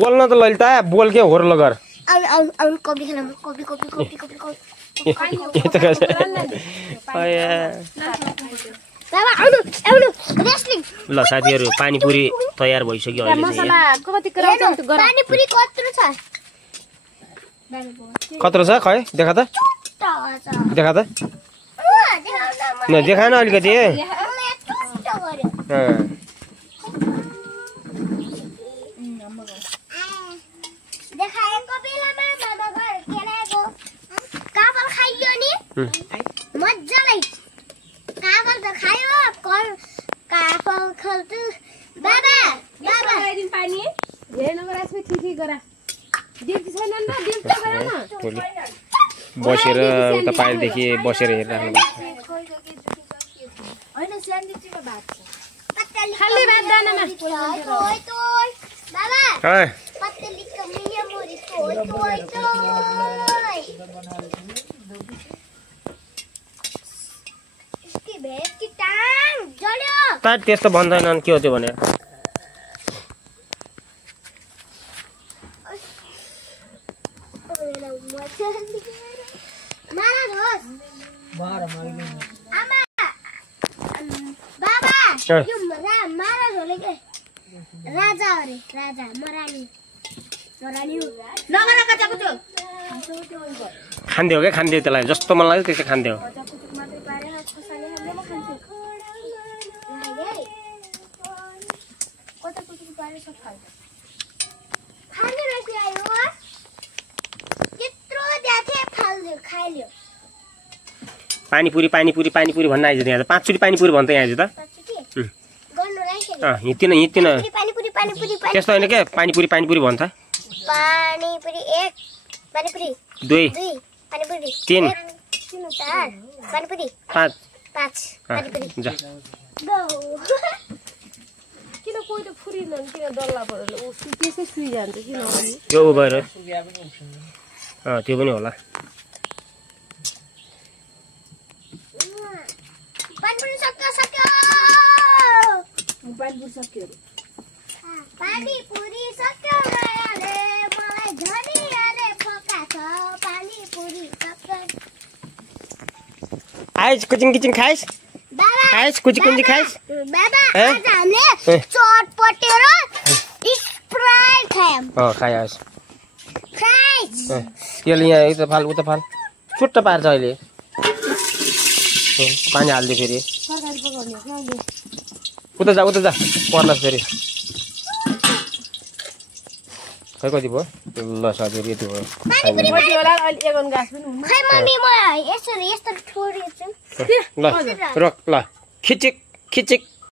बोल्न त ललिता बोल के होर्लो गर आउन कपी खेलौँ कपी बाबा आउनु रेस्लिङ ल साथीहरु पानीपुरी तयार भइसक्यो अहिले मसला कति कराउँछ त गर पानीपुरी कत्रो छ कत्रो छ खै देखा त न देखा न अलिकति देखाएको बेलामा बाबा घर खेलाएको काबल खाइयो नि मज्जाले काबल त खायो काबल खल्छु बाबा दिन पानी हेर्न गराछ थिथि गरा देख्छ छैन नि देख्छ गरा न बसेर उता पाइलदेखि बसेर हेरिराख्नु हैन स्यान्डविचको भात खाली भात दानामा बाबा है पत्तेलीको मिया मोरीको होय इसकी भेट की टाङ जल्यो ता त्यस्तो भन्दैनन् के हो त्यो भने राजा अरे राजा मरानी खान्थ्यो क्या खान्थ्यो त्यसलाई जस्तो मन लाग्यो त्यस्तै खान्थ्यो पानीपुरी भन्न आइज यहाँ त 5 चोटी पानीपुरी भन्छ यहाँ आइज त हिँड्दिन त्यस्तो होइन क्या पानीपुरी भन्छ पानीपुरी 1 पानीपुरी 2 पानीपुरी 3 4 पानीपुरी 5 पानीपुरी जा किन कोही त फुरिनन् किन डल्ला परेर उ त्यसै सुइ जान्छ किन त्यो भएर त्यो पनि होला पानीपुरी सक्यो पानीपुरी सक्यो रयाले मलाई झनियाले फोका छ पानीपुरी सक्यो आइज कुचिङ खाइस बाबा आइस कुचिङ खाइस बाबा आज हामीले चटपटे र स्प्राइट खायौं खाइस फ्राइज यसले यहाँ उता फाल छुट्ट पार्छ अहिले पानी हाल्दै फेरि उता जा पर्ला फेरि खै कति भयो ल साथीहरु यति भयो खै मम्मी म यसरी यस्तो छोडेछु ल रोक ल खिचिक